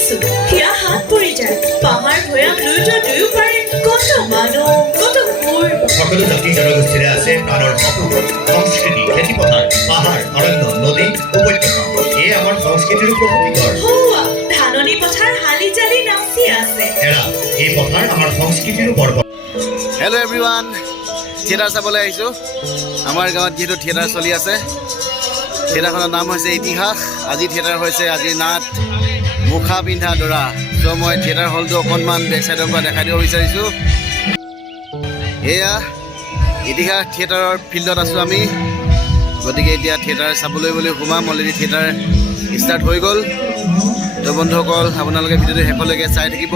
দেখিছো হিয়া হাত পৰি যায় পাহাৰ ভৈয়াম দুয়ো পাৰে কত মানুহ কত সুৰ সকলো জাতি জনগোষ্ঠীৰে আছে প্ৰাণৰ সপোন সংস্কৃতি খেতিপথাৰ পাহাৰ অৰণ্য নদী উপত্যকা এয়ে আমাৰ সংস্কৃতিৰ প্ৰতীকৰ হৌৱা ধাননি পথাৰ হালি জালি নাচি আছে এৰা এই পথাৰ আমাৰ সংস্কৃতিৰ গৰ্ব হেল্ল' এভৰিৱান থিয়েটাৰ চাবলৈ আহিছোঁ আমাৰ গাঁৱত যিহেতু থিয়েটাৰ চলি আছে থিয়েটাৰখনৰ নাম হৈছে ইতিহাস আজি থিয়েটাৰ হৈছে আজিৰ নাট মুখা পিন্ধা দৰা চ' মই থিয়েটাৰ হলটো অকণমান বেক চাইডৰ পৰা দেখাই দিব বিচাৰিছোঁ এয়া ইতিহাস থিয়েটাৰৰ ফিল্ডত আছোঁ আমি গতিকে এতিয়া থিয়েটাৰ চাবলৈ বুলি সোমাম অলৰেডি থিয়েটাৰ ষ্টাৰ্ট হৈ গ'ল তো বন্ধুসকল আপোনালোকে ভিডিঅ'টো শেষলৈকে চাই থাকিব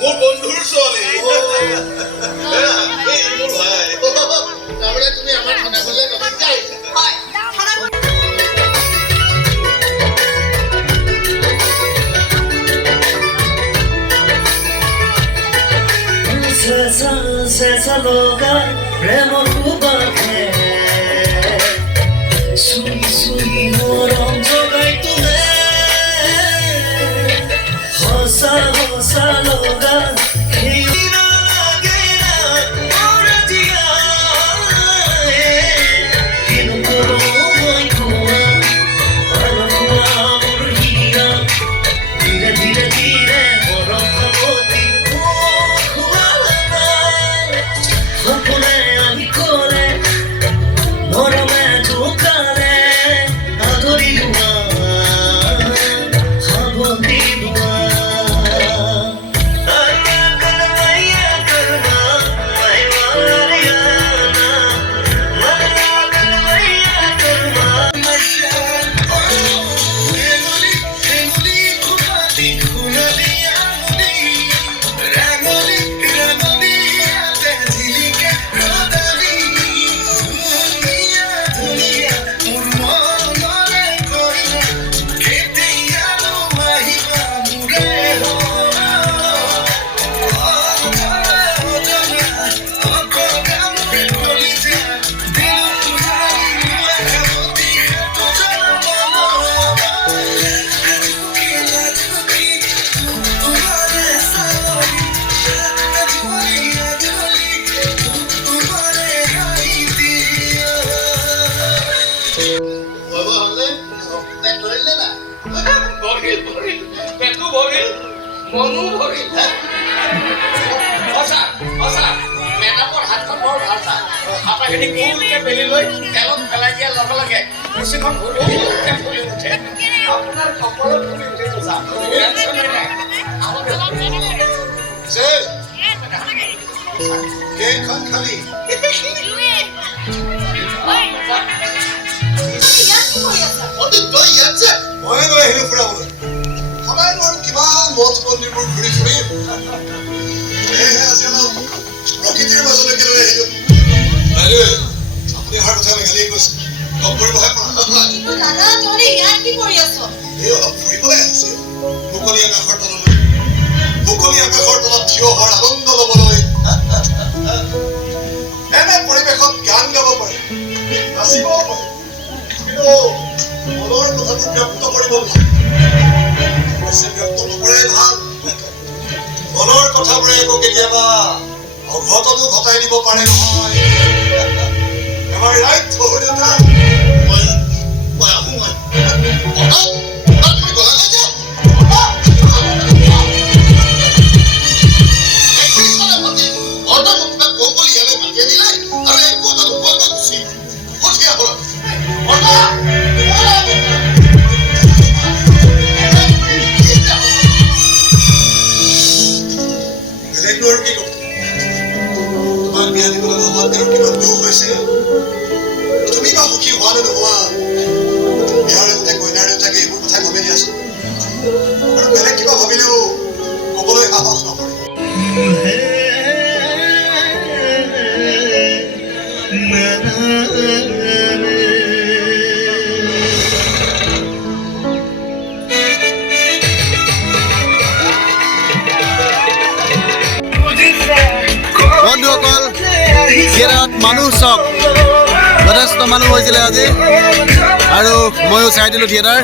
মোৰ বন্ধুৰ ছোৱালী তুমি আমাৰ খানা গলে Senza loga, remo kubake. Sui morom jogai tule. Hosa loga, hina lagena ora dia. Hino koro moi koa, alakua murhia. Dire morom kaboti. বন্ধুসকল থিয়েটাৰত মানুহ চব যথেষ্ট মানুহ হৈছিলে আজি আৰু ময়ো চাই দিলোঁ থিয়েটাৰ